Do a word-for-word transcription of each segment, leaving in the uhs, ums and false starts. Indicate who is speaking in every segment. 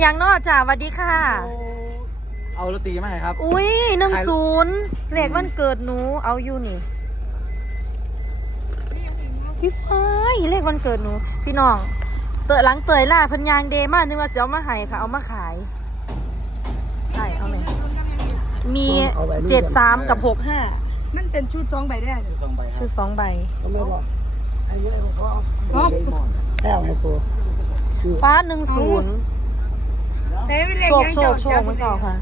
Speaker 1: อย่างนอกจ้าสวัสดีค่ะ
Speaker 2: เอาโรตีมาให้ครับ
Speaker 1: อุ้ยหนึ่งศูนย์เลขวันเกิดหนูเอาอยู่นี่พี่ฟ้ายเลขวันเกิดหนูพี่น้องเตยหลังเตยล่าพันยางเดมากนึกว่าจะเอามาให้ค่ะเอามาขายใช่เอาไหมมีเจ็ดสามกับหกห้า
Speaker 3: มันเป็นชุดสองใบได้
Speaker 2: ชุดสองใบครับ
Speaker 1: ชุดสองใบ
Speaker 4: ก็ไม่บอกไอ้เงี้ยเขาเอาแล้วให้ปู
Speaker 1: ป้าหนึ่งศูนย์โชคโชคโชคไม่สอบค่ะ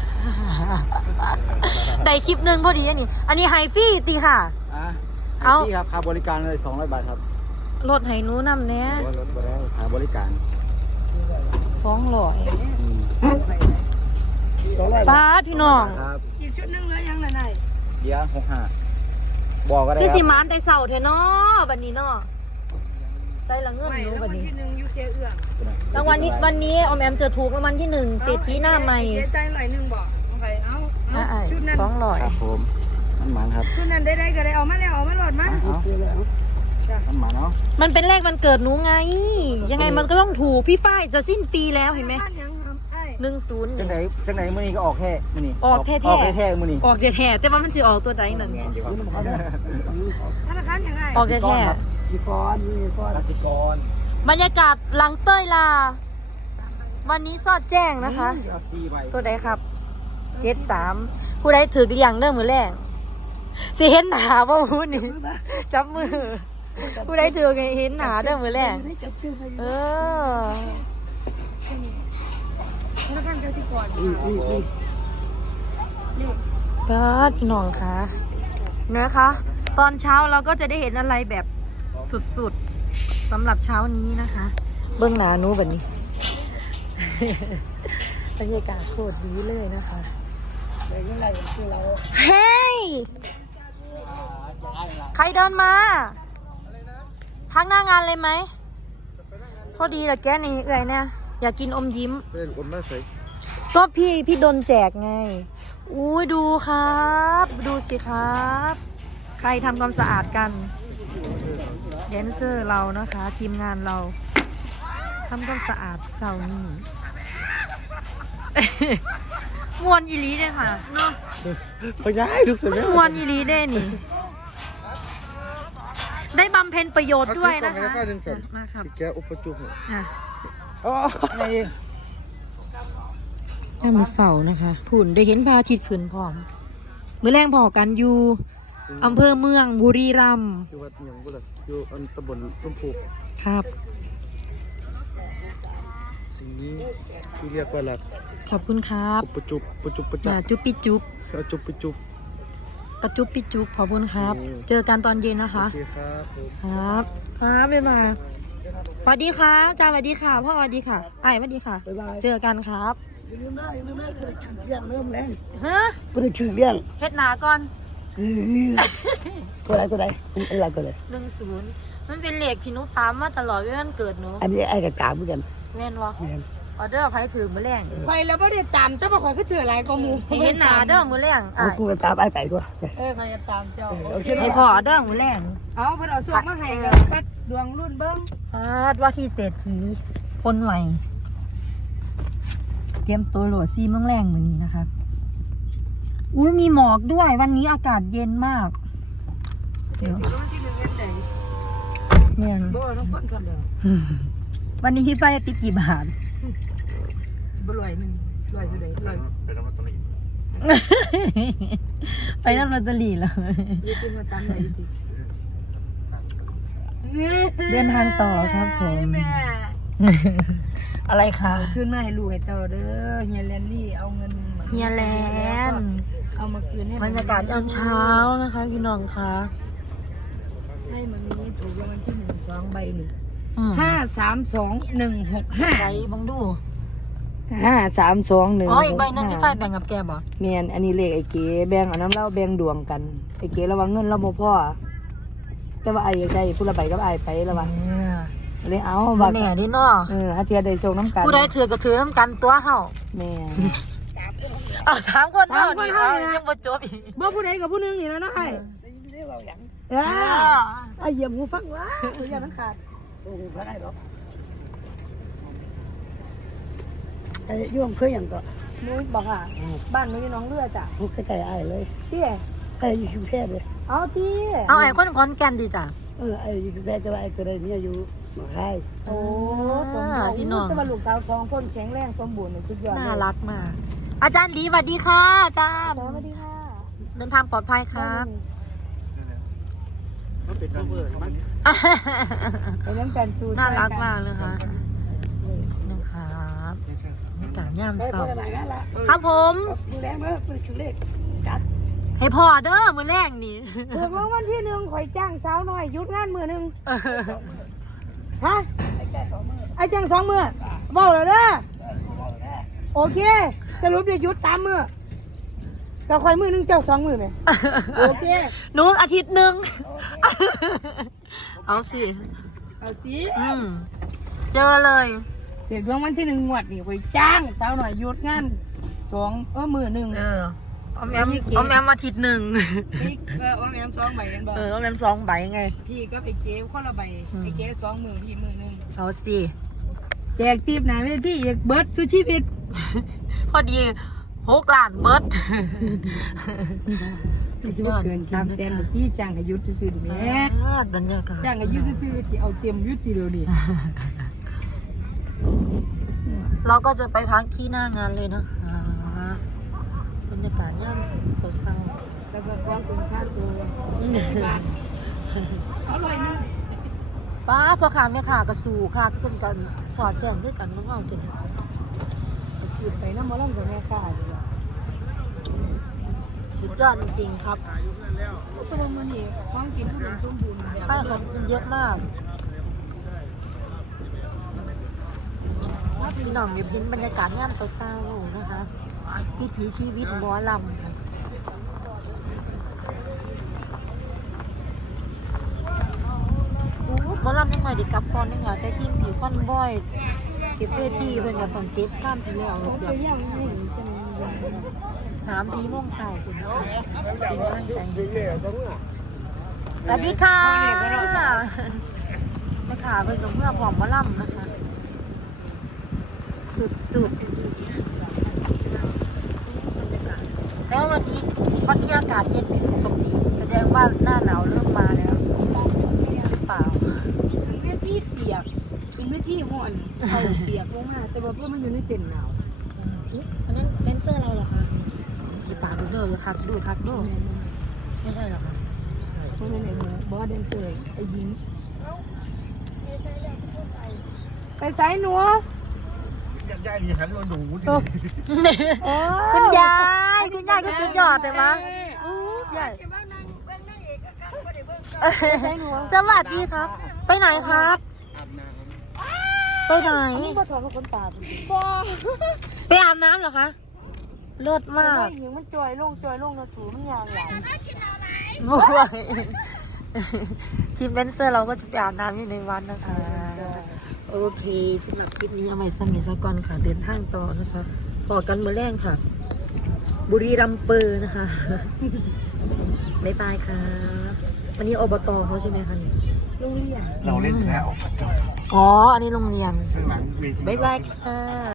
Speaker 1: ได้คลิปหนึ่งพอดีอันนี้อันนี้ไฮฟี่ตีค่ะ
Speaker 2: เอาที่ครับค่าบริการเลยสองร้อยบาทครับ
Speaker 1: รถไฮนูนำเนี้ย
Speaker 2: รถบริการค่าบริการ
Speaker 1: สองร้อยป้าพี่น้อง
Speaker 3: อีกชุดหนึ่งเลยยังไงไหน
Speaker 2: เดี๋ยวหกห้าบอกก็ได้
Speaker 1: คือสิมานแต่เสาเทนอบันนี้เนาะใส่ละเงื่อนหนูบันนี้รางวัลที่วันนี้ออมแอมจะถูกรางวัลที่หนึ่งเศรษฐีหน้าใหม่
Speaker 3: เจ๊ใจหน่อยหนึ่งบอกเอาไปเอา
Speaker 1: ชุดนั้นสองร้อย
Speaker 2: ครับผมมันหมันครับ
Speaker 3: ชุดนั้นได้ได้ก็ได้เอามาแล้วเอามาหลอดมา
Speaker 2: มันหมันเนาะ
Speaker 1: มันเป็นเลขวันเกิดหนูไงยังไงมันก็ต้องถูกพี่ฝ้ายจะสิ้นปีแล้วเห็นไหมหนึ่งศูนย์
Speaker 2: จังไหนจังไหนมือนี้ก็ออกแค่มือนี้
Speaker 1: ออกแท้
Speaker 2: ออกแท้มือนี้
Speaker 1: ออกแท้แต่ว่ามันจะออกตัวใดนั่น
Speaker 3: ธนาคารยังไง
Speaker 1: ออกแท้
Speaker 4: กี่ก้อนนี่ก้อน
Speaker 2: กสิกร
Speaker 1: บรรยากาศหลังเต้ยลาวันนี้สอดแจ้งนะคะตัวใดครับเจ็ดสามผู้ใดถือเลี้ยงเริ่มมือแรกสิเห็นหนาป่ะพูดนี่จับมือผู้ใดถือเห็นหนาเริ่มมือแรกเออ
Speaker 3: ธนาคารกสิกร
Speaker 1: ก็พี่น้องคะนะคะ ตอนเช้าเราก็จะได้เห็นอะไรแบบสุดๆสำหรับเช้านี้นะคะเบื้องหน้านู้แบบนี้บรรยากาศโคตรดีเลยนะคะเฮ้ยใครเดินมาพักหน้างานเลยไหมพอดีเหรอแกนี่เอื่อยเนี่ยอยากกินอมยิ้ม
Speaker 2: เป็นคนไม่ใส่
Speaker 1: ก็พี่พี่โดนแจกไงอุ้ยดูครับดูสิครับใครทำความสะอาดกันแดนเซอร์เรานะคะทีมงานเราทำความสะอาดเสานี่มวนอีลีเลยค่ะเนาะ
Speaker 2: พยายทุกสิ่ง
Speaker 1: มวนอีลีได้นี่ได้บำเพ็ญประโยชน์ด้วยนะคะมาครับ
Speaker 4: แกอุปจุก
Speaker 1: อ่ะ
Speaker 2: อ๋อไง
Speaker 1: ถ้ามือเสานะคะผุ่นได้เห็นพระอาทิตย์ขึ้นพร้อมมือแรงพอกันอยู่อำเภอเมืองบุรีรัมย์
Speaker 4: อยู่วัดยังบุรีอยู่อันตำบลต้นผูก
Speaker 1: ครับ
Speaker 4: สิ่งนี้ที่เรียกว่าหลัก
Speaker 1: ขอบคุณครับ
Speaker 4: ปุจุบปุจุบปุจับ
Speaker 1: จุบปิจุบ
Speaker 4: กระจุบปิจุบ
Speaker 1: กระจุบปิจุบขอบคุณครับเจอกันตอนเย็นนะคะ
Speaker 4: โอเคครับ
Speaker 1: ครับครับบ๊ายบายสวัสดีครับจ้าสวัสดีค่ะพ่อสวัสดีค่ะไอ้สวัสดีค่ะเจอกันครับ
Speaker 4: อย่าลืมนะอย่าลืมนะเปิดชื่อเลี้ยงเริ่มแรง
Speaker 1: ฮะ
Speaker 4: เปิดชื่อเลี้ยง
Speaker 1: เฮ็ดหนาก่อน
Speaker 4: ตัวไหนตัวไหนอะไรตัวไหน
Speaker 1: หนึ่งศูนย์มันเป็นเหล็กที่นุตามมาตลอดเวลาเกิดหนู
Speaker 4: อันนี้ไอ้กับตามเหมือนกัน
Speaker 1: แม่นวะออเดอร์ไฟถือมือแรง
Speaker 3: ไฟแล้วไม่ได้ตามแต่ว่าคอยก็เจออะไรก็มู
Speaker 1: เห็นหนาเด้อมือแรง
Speaker 4: อ่ะกูจะตามไอ้ไก่ตัว
Speaker 3: เออใครจะตามเจ้า
Speaker 1: ให้พอออเดอร์มือแรง
Speaker 3: เอาเพิ่นเอาส่งมาให้กัดดวงรุ่นเบิ้ง
Speaker 1: ว่าที่เศรษฐีคนใหม่เตรียมตัวโหลดซีเมืองแรงมือนี้นะคะอุ้ยมีหมอกด้วยวันนี้อากาศเย็นมาก
Speaker 3: เดี๋ยว
Speaker 1: เนี่ยวันนี้พี่ไปติดกี่บาท
Speaker 3: สิบร้อยหนึ่งร้อยเสด็จร้อย
Speaker 2: ไปน้ำมันตะลี
Speaker 1: ไปน้ำมันตะลีแล้วเดินทางต่อครับผมอะไรคะ
Speaker 3: ขึ้นมาให้ลูกให้เต่าเด้อเฮียแลนลี่เอาเงิน
Speaker 1: เฮียแลน
Speaker 3: เอามาคืนให้
Speaker 1: บรรยากาศยามเช้านะคะพี่น้องคะ
Speaker 3: ให้มันมีถูกรางวัลที่หนึ่งสองใบหนึ่งห้าสามสองหนึ่งหกห้า
Speaker 1: ใบบังดู
Speaker 3: ห้าสามสองหนึ่ง
Speaker 1: อ๋ออีกใบนึงพี่ฝ้ายแบ่งกับแกบ่
Speaker 3: เมียนอันนี้เลขไอ้เก๋แบ่งอันน้ำเล่าแบ่งดวงกันไอ้เก๋ระวังเงินเราโมพ่อแต่ว่าไอ้ใจผู้ละใบก็ไอ้ไประวังเลยเอา
Speaker 1: บักแหน่ดิเนาะ
Speaker 3: เอออาเทียได้โชคน้ำกัน
Speaker 1: ผู้ใดถือก็ถือน้ำกันตัวเฮา
Speaker 3: แม่
Speaker 1: เอาสามคนเท่านี้ยังบ่จบอีก
Speaker 3: บ่ผู้ใดกับผู้นึงอยู่แล้วนะไอ้เออไอ้เหยียบหูฟังวะอย่ามันขาด
Speaker 4: โอ้โหไม่ได้หรอกไอ้ย่วงเพื่ออย่างก็
Speaker 3: นุ้ยบอกค่ะบ้านนุ้ยน้องเลือจ้ะ
Speaker 4: พวกใกล้ๆไอ้เลย
Speaker 3: เตี้ย
Speaker 4: ไอ้อยู่กรุงเทพเลย
Speaker 3: เอาเตี้ย
Speaker 1: เอาไอ้คนขอนแก่นดีจ้ะ
Speaker 4: เออไอ้อยู่กรุงเทพแต่ว่าไอ้ตัวใดเนี่ยอยู่หนองคาย
Speaker 3: โอ้สมบูรณ์
Speaker 1: พี่น้อง
Speaker 3: แต่ว่าลูกสาวสองคนแข็งแรงสมบูรณ์สุดยอด
Speaker 1: น่ารักมาก อาจารย์ลีสวัสดีค่ะอาจารย์
Speaker 3: สวัสดีค่ะ
Speaker 1: เดินทางปลอดภัยครับ
Speaker 2: มันเป็นข้าวเบอร์มัน
Speaker 3: เป็นน้ำแฟนซู
Speaker 1: น่ารักมากเลยค่ะนะครับบรรยากาศย่าม
Speaker 4: ไป
Speaker 1: เศร้า
Speaker 4: ไปไหนนั่นละ
Speaker 1: ครับผม
Speaker 4: ดูแลเมื่อเป็นชุดเล็กจัด
Speaker 1: ให้พ่อเด้อมือแรกนี่
Speaker 3: ถูกรางวัลที่หนึ่งข่อยจ้างสาวน้อยหยุดงานมือหนึ่งฮะ
Speaker 4: ไอ้แก่สองมือ
Speaker 3: ไอ้จ้างสองมือบอกเลยเด้อ
Speaker 4: เออกูบอกเลย
Speaker 3: โอเค สรุปเดี๋ยวหยุดสามมือเราคอยมือหนึงเจ้าสองมือไหมโอเค
Speaker 1: หนูอาทิตย์หนึ่งเอาสิ
Speaker 3: เอาสิ
Speaker 1: อืมเจอเลย
Speaker 3: เด็กรางวัลที่หนึ่งงวดนี่ข่อยจ้างสาวน้อยหยุดงานสองเออมือหนึ่ง
Speaker 1: เออเอาแมมเอาแมมอาทิตย์หนึ่ง
Speaker 3: พี่เออว่าแม่สองใบกันบ่
Speaker 1: เออเอาแมมสองใบไง
Speaker 3: พี่ก็ไปเก็บคนละใบไปเก็บสองมือพี่มือหนึ่ง
Speaker 1: เอาสิ
Speaker 3: แจกทิปไหนเวทีอีกเบิร์ดสุชีวิต
Speaker 1: พอดีหกล้านเบิร์ด
Speaker 3: สุดยอดเกินสามแสนที่จ้างให้หยุดซื่อๆดิแม่
Speaker 1: บรรยากาศ
Speaker 3: จ้างให้หยุดซื่อๆที่เอาเต็มหยุดทีเดียวนี่
Speaker 1: เราก็จะไปพักที่หน้างานเลยนะคะบรรยากาศย่ามเศร้า
Speaker 3: แล้วก็ความคุณค่าตัว
Speaker 1: ๆ
Speaker 3: อร่อยนึง
Speaker 1: ป้าพ่อค้าแม่ค้ากระสูค่ะขึ้นกันสอดแจ้งด้วยกันน้องๆกิน
Speaker 3: ฉีดไปน้ำมะล่อมกับแม่ค้าดีกว่า
Speaker 1: สุดยอดจริงๆครับ
Speaker 3: ตัวมันนี่ความกินขนมสมบูรณ์แบบ
Speaker 1: ป้าของกินเยอะมากพี่น้องมีพินบรรยากาศย่ามเศร้าๆนะคะวิถีชีวิตหมอลำค่ะโอ้หมอลำยังไงดิกลับก่อนยังไงแต่ทีมผีฟันบ่อยเก็บเวทีเพิ่นก็ต้องเก็บข้ามสิแล้ว
Speaker 3: เขา
Speaker 1: เกื
Speaker 3: จะ
Speaker 1: อบ
Speaker 3: ย่างให้ใช่ไหม
Speaker 1: สามทีโมงเช้าคุณสิ่งตั้งใจสวัสดีค่ะแม่ขาเพิ่นกับเมื่อผอมหมอลำนะคะสุดๆแล้ววันนี้วันนี้อากาศเย็นเป็นปกติแสดงว่าหน้าหนาวเริ่มมาแล้วหรือเปล่า
Speaker 3: เป็นเวทีเปียกเป็นเวทีห่อนเขาเปียกลงมาแต่ว่าเพื่อมันอยู่ในเต็นท์หนาว
Speaker 1: อันนั้นเป็นเสื้อเราเหรอคะหรือเปล่าดูเด้อทักดูทักดูไม่ใช่หรอคะ
Speaker 3: เพราะนั่นเองบอสเดนเซอร์ไอ้ยิงไปสายหนัว
Speaker 2: ยายมีหันมาดู
Speaker 3: โอ้
Speaker 1: คุณยายคุณยายก็สุดยอดเลยมะอู้ยาย
Speaker 3: ไปสายหนัว
Speaker 1: สวัสดีครับ ไปไหนครับ
Speaker 2: อาบน้
Speaker 1: ไปไหน
Speaker 3: มึงมาถอดกับคนตาเป็นบอ
Speaker 1: ไปอาบน้ำเหรอคะ เลิศมาก
Speaker 3: ยิงมันจอยลงจอยลงนะถูมันยางหลาย
Speaker 1: บวย ทีมเบนเซอร์เราก็จะไปอาบน้ำอยู่ในวันนะคะ โอเคสำหรับคลิปนี้เอาไว้สมิสกอนค่ะ เดินทางต่อนะคะต่อกันเมื่อแรงค่ะ บุรีรัมย์เปอร์นะคะ บ๊ายบายค่ะ อันนี้อบตเขาใช่ไหมคะเนี่ย
Speaker 3: โรงเรียน
Speaker 2: เราเล่นแล้ว
Speaker 1: อ๋อ อันนี้โรงเรียน
Speaker 2: ข้างหลังเวที
Speaker 1: บ๊ายบายค่ะ